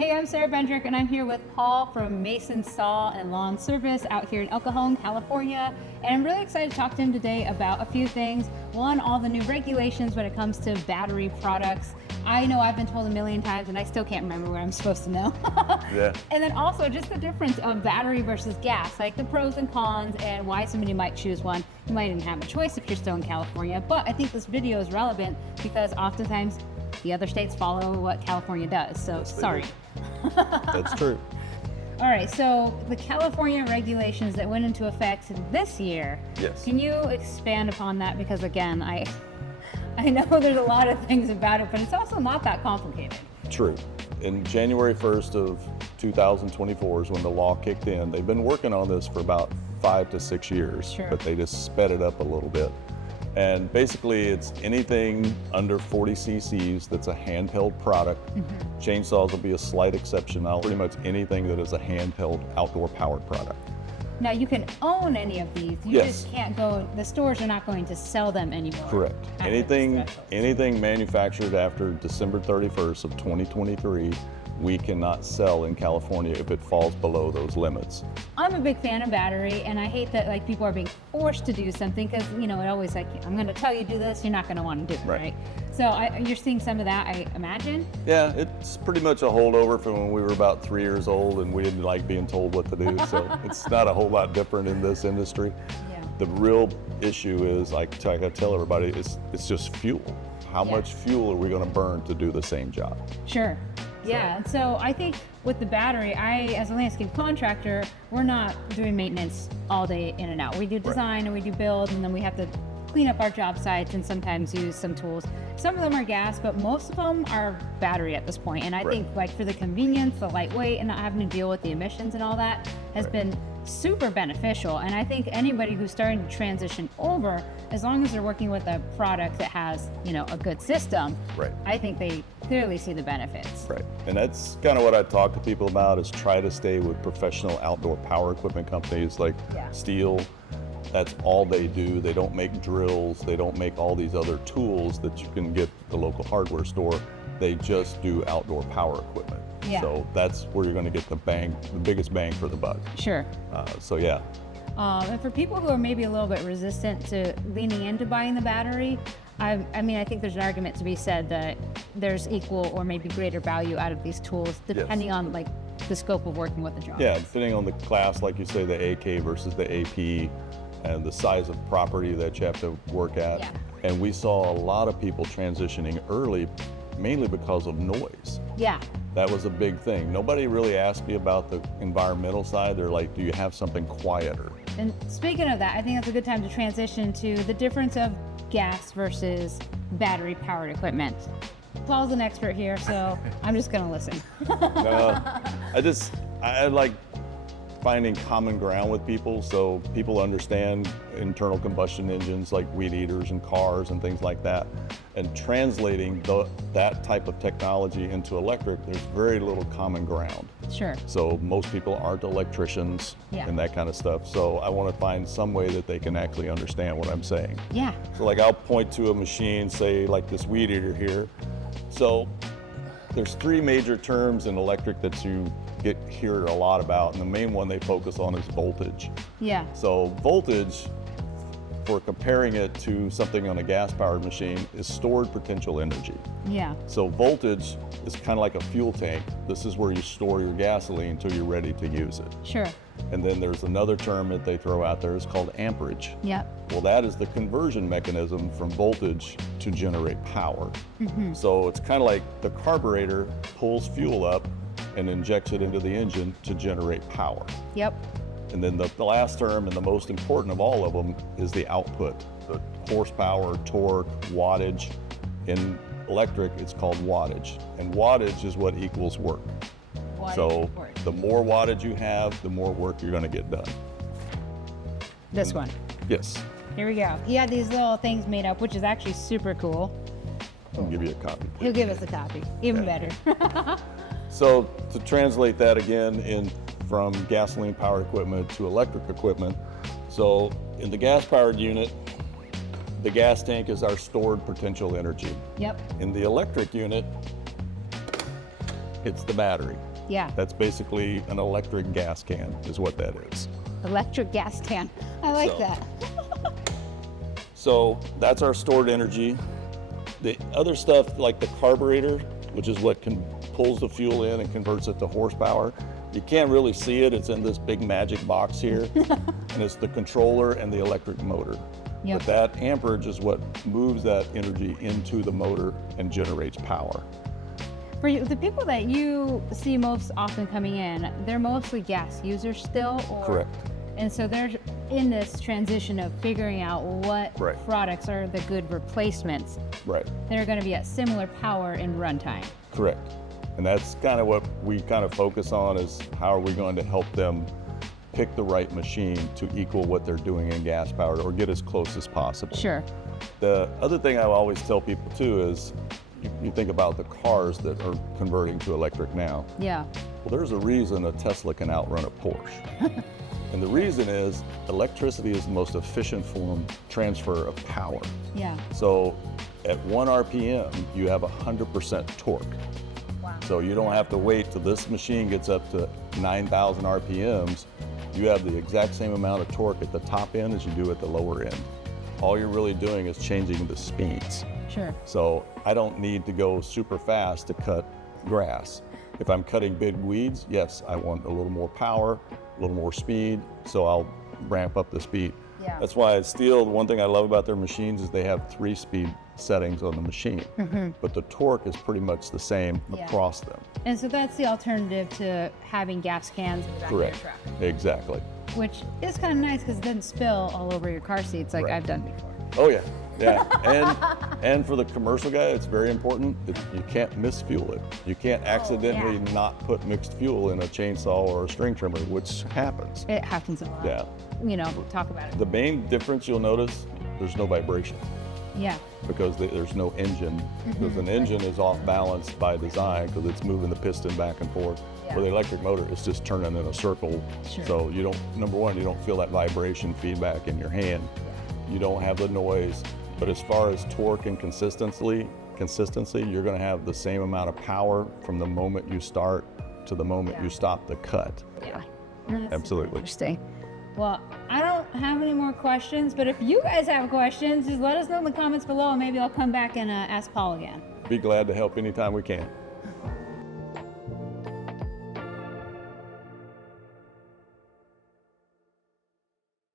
Hey, I'm Sara Bendrick, and I'm here with Paul from Mason Saw and Lawn Service out here in El Cajon, California. And I'm really excited to talk to him today about a few things. One, all the new regulations when it comes to battery products. I know I've been told a million times, and I still can't remember what I'm supposed to know. Yeah. And then also just the difference of battery versus gas, like the pros and cons and why somebody might choose one. You might even have a choice if you're still in California, but I think this video is relevant because oftentimes the other states follow what California does, so Yes, they sorry. do. That's true. All right, so the California regulations that went into effect this year, Yes. can you expand upon that? Because again, I know there's a lot of things about it, but it's also not that complicated. True. In January 1st of 2024 is when the law kicked in. They've been working on this for about 5 to 6 years, Sure. but they just sped it up a little bit. And basically it's anything under 40 cc's that's a handheld product. Chainsaws will be a slight exception. Now, pretty much anything that is a handheld outdoor powered product. Now you can own any of these. You Yes. just can't go, the stores are not going to sell them anymore. Correct. after Anything, the threshold. anything manufactured after December 31st of 2023, we cannot sell in California if it falls below those limits. I'm a big fan of battery, and I hate that like people are being forced to do something because it always like, I'm going to tell you do this, you're not going to want to do it, Right. right? So you're seeing some of that, I imagine. Yeah, it's pretty much a holdover from when we were about 3 years old and we didn't like being told what to do. So it's not a whole lot different in this industry. Yeah. The real issue is, like I tell everybody, it's just fuel. How Yeah. much fuel are we going to burn to do the same job? Sure. Yeah, and so I think with the battery, as a landscape contractor, we're not doing maintenance all day in and out. We do design and we do build, and then we have to clean up our job sites and sometimes use some tools. Some of them are gas, but most of them are battery at this point. And I Right. think like for the convenience, the lightweight, and not having to deal with the emissions and all that has Right. been super beneficial. And I think anybody who's starting to transition over, as long as they're working with a product that has, a good system, Right. I think they clearly see the benefits. Right, and that's kind of what I talk to people about, is try to stay with professional outdoor power equipment companies like Yeah. Steel. That's all they do. They don't make drills. They don't make all these other tools that you can get at the local hardware store. They just do outdoor power equipment. Yeah. So that's where you're going to get the biggest bang for the buck. Sure. So yeah, And for people who are maybe a little bit resistant to leaning into buying the battery, I think there's an argument to be said that there's equal or maybe greater value out of these tools depending on like the scope of working with the job. yeah. Depending on the class, like you say, the AK versus the AP, and the size of property that you have to work at. Yeah. And we saw a lot of people transitioning early, mainly because of noise. Yeah. That was a big thing. Nobody really asked me about the environmental side. They're like, do you have something quieter? And speaking of that, I think that's a good time to transition to the difference of gas versus battery powered equipment. Paul's an expert here, so I'm just going to listen. No, I like finding common ground with people so people understand internal combustion engines like weed eaters and cars and things like that, and translating that type of technology into electric. There's very little common ground. Sure. So most people aren't electricians Yeah. and that kind of stuff. So I want to find some way that they can actually understand what I'm saying. Yeah. So like I'll point to a machine, say like this weed eater here. So there's 3 major terms in electric that you hear a lot about, and the main one they focus on is voltage. Yeah. So voltage, for comparing it to something on a gas-powered machine, is stored potential energy. Yeah. So voltage is kind of like a fuel tank. This is where you store your gasoline until you're ready to use it. Sure. And then there's another term that they throw out there, is called amperage. Yep. Well, that is the conversion mechanism from voltage to generate power. So it's kind of like the carburetor pulls fuel up and injects it into the engine to generate power. Yep. And then the last term, and the most important of all of them, is the output. The horsepower, torque, wattage. In electric, it's called wattage. And wattage is what equals work. So the more wattage you have, the more work you're going to get done. This one. Yes. Here we go. He had these little things made up, which is actually super cool. I'll give you a copy. He'll give us a copy. Even better. So to translate that again from gasoline powered equipment to electric equipment, so in the gas powered unit, the gas tank is our stored potential energy. Yep. In the electric unit, it's the battery. Yeah. That's basically an electric gas can is what that is. Electric gas can. I like So- that. So that's our stored energy. The other stuff like the carburetor, which is what pulls the fuel in and converts it to horsepower, you can't really see it. It's in this big magic box here. And it's the controller and the electric motor. Yep. But that amperage is what moves that energy into the motor and generates power. For you, the people that you see most often coming in, they're mostly gas users still? Or, Correct. And so they're in this transition of figuring out what Right. products are the good replacements Right. that are going to be at similar power and runtime. Correct. And that's kind of what we kind of focus on is how are we going to help them pick the right machine to equal what they're doing in gas powered or get as close as possible. Sure. The other thing I always tell people too is you think about the cars that are converting to electric now. Yeah. Well, there's a reason a Tesla can outrun a Porsche. And the reason is electricity is the most efficient form transfer of power. Yeah. So at 1 RPM, you have 100% torque. Wow. So you don't have to wait till this machine gets up to 9,000 RPMs. You have the exact same amount of torque at the top end as you do at the lower end. All you're really doing is changing the speeds. Sure. So I don't need to go super fast to cut grass. If I'm cutting big weeds, yes, I want a little more power, a little more speed, so I'll ramp up the speed. Yeah. That's why at Steel, the one thing I love about their machines is they have 3-speed settings on the machine, but the torque is pretty much the same Yeah. across them. And so that's the alternative to having gas cans in the back Correct. of your truck, Exactly. which is kind of nice because it doesn't spill all over your car seats like Right. I've done before. Oh yeah, yeah. And for the commercial guy, it's very important that you can't misfuel it. You can't accidentally yeah. not put mixed fuel in a chainsaw or a string trimmer, which happens. It happens a lot. Yeah. You know, we'll talk about it. The main difference you'll notice, there's no vibration Yeah. because there's no engine. Because an engine is off balance by design because it's moving the piston back and forth. Yeah. Where the electric motor is just turning in a circle. Sure. So you don't, number one, you don't feel that vibration feedback in your hand. You don't have the noise. But as far as torque and consistency, you're going to have the same amount of power from the moment you start to the moment Yeah. you stop the cut. Yeah. That's Absolutely. interesting. Well, I don't have any more questions, but if you guys have questions, just let us know in the comments below and maybe I'll come back and ask Paul again. Be glad to help anytime we can.